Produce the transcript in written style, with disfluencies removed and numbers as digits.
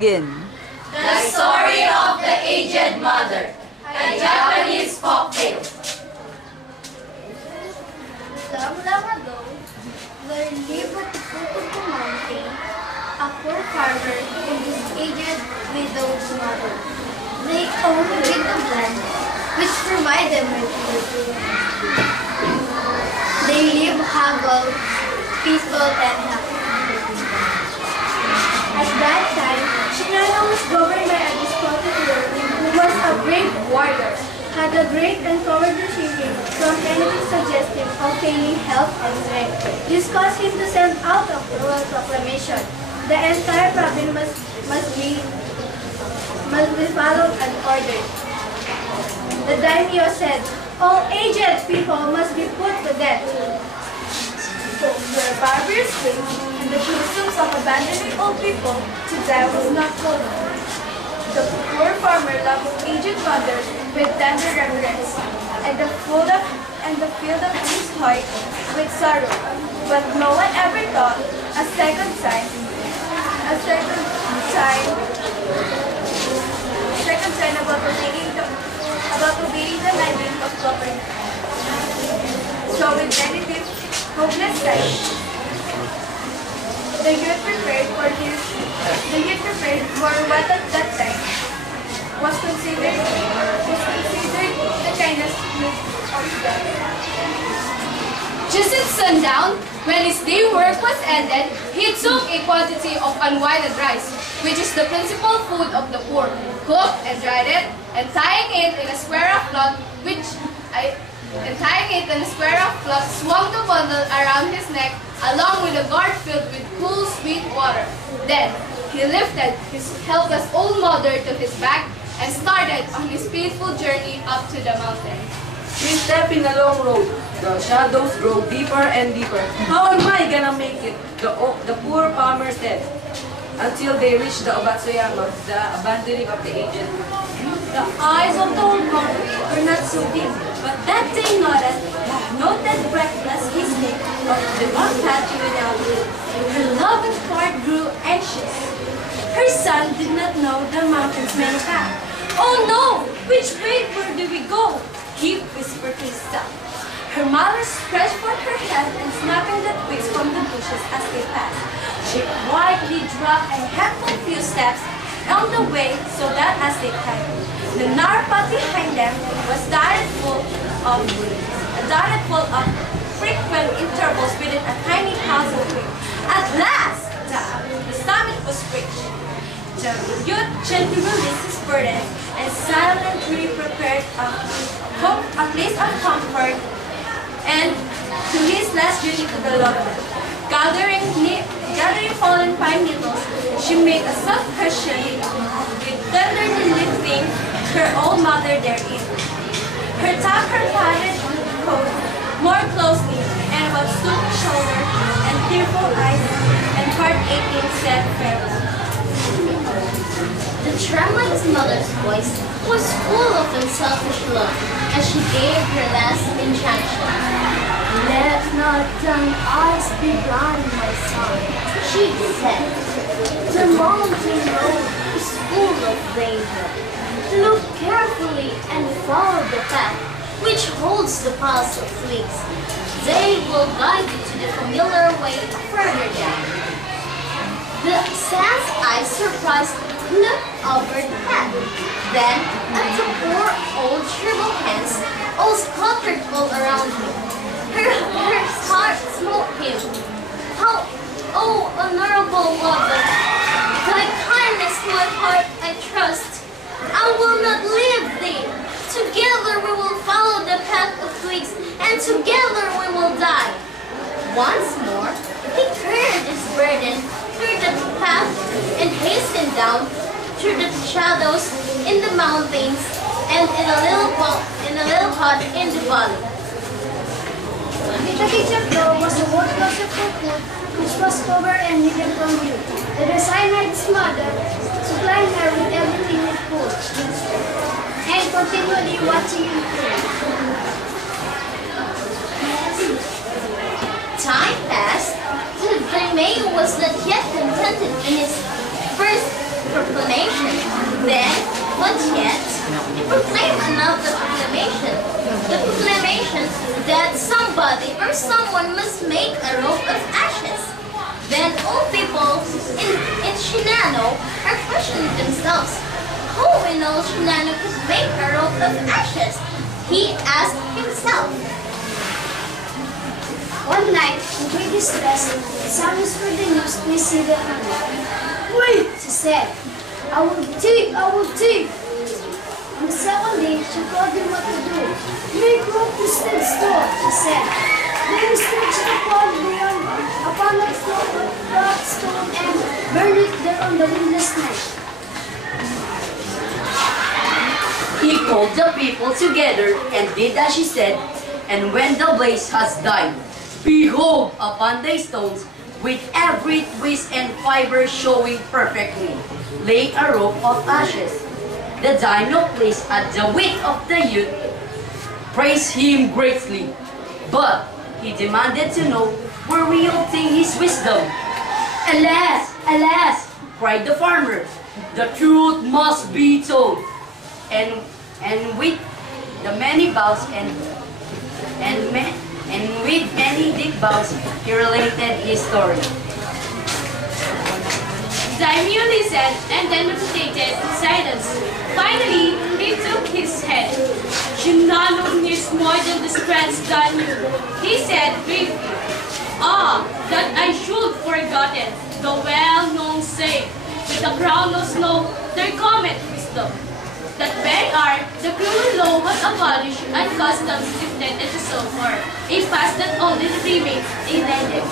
Begin. The Story of the Aged Mother, a Japanese folktale. Long, long ago, there lived at the foot of the mountain a poor farmer and his aged widowed mother. They owned a bit of land which provided them with food. They lived humble, peaceful, and happy. At that time, Shinano was governed by a despotic ruler who was a brave warrior, had a great and cowardly shrinking from anything suggestive of failing health and strength. This caused him to send out a royal proclamation. The entire province must be followed and ordered. The daimyo said, all aged people must be put to death. Their barbarous ways and the customs of abandoning old people to die was not tolerable. The poor farmer loved his aged mother with tender reverence, and filled up his heart with sorrow. But no one ever thought a second sign about obeying the mandate of government. So with many hopeless sight, the youth prepared for what at that time was considered the kindest youth of them. Just at sundown, when his day work was ended, he took a quantity of unwinded rice, which is the principal food of the poor, cooked and dried it, and tying it in a square of cloth, swung the bundle around his neck, along with a gourd filled with cool, sweet water. Then he lifted his helpless old mother to his back and started on his painful journey up to the mountain. We step in a long road. The shadows grow deeper and deeper. How am I gonna make it? The poor farmer said. Until they reached the Obatsuyama, the abandoning of the aged. The eyes of the old mother were not so dim, but that day noted breathless hastening of the long path to an outlet. Her loving heart grew anxious. Her son did not know the mountain's many paths. Oh no! Which way do we go? He whispered to himself. Her mother stretched forth her hand and snapping the twigs from the bushes as they passed. She quietly dropped a handful few steps on the way so that as they climbed, the narrow path behind them was dotted full of frequent intervals within a tiny puzzle tree. At last, the summit was reached. The youth gently released his burden and silently prepared a place of comfort and to his last journey to the lowland. Gathering fallen pine needles, she made a soft cushion with tenderly lifting her old mother therein. Her padded coat more closely and about stooping shoulder and tearful eyes and heart aching said farewell. The trembling mother's voice was full of unselfish love as she gave her last injunction. Let not thine eyes be blind, my son, She said, the mountain road is full of danger. look carefully and follow the path which holds the paths of twigs. They will guide you to the familiar way further down. The sans eyes surprised looked over the path. Then at the poor old shriveled hands all scattered all around him. Her heart smote him. How, oh honorable mother, thy kindness to my heart I trust. I will not leave thee. Together we will follow the path of twigs, and together we will die. Once more, he carried his burden through the path and hastened down through the shadows in the mountains and in a little hut in the valley. The kitchen floor was a whole closet for food, which was covered and hidden from view. The resigned mother supplying her with everything with food, and continually watching and praying. Time passed. The man was not yet contented in his first Then, but yet, he proclaimed another proclamation. The proclamation that somebody or someone must make a robe of ashes. Then all people in Shinano are questioning themselves. How we know Shinano could make a robe of ashes? He asked himself. One night, in great distress, Samus heard the news received at home. Wait, she said. I will dig, I will dig. On the second day, she told him what to do. Make rope to stand store, she said. Then he stretched the pond beyond upon the flat stone and burned it there on the windless night. He called the people together and did as she said, and when the blaze has died, behold, upon the stones, with every twist and fiber showing perfectly, lay a rope of ashes. The daimyo placed at the wit of the youth praised him greatly, but he demanded to know where we obtain his wisdom. Alas, alas, cried the farmer, the truth must be told. And with the many bows and with many deep bows, he related his story. Daimyo listened and then meditated in silence. Finally, he took his head. Shinano needs more than the strength than you. He said briefly, "Ah, that I should forgotten the well-known saying, with the crown of snow there cometh wisdom. That very hour, the cruel law was abolished and customs lifted and so forth. A past that only remains a legend."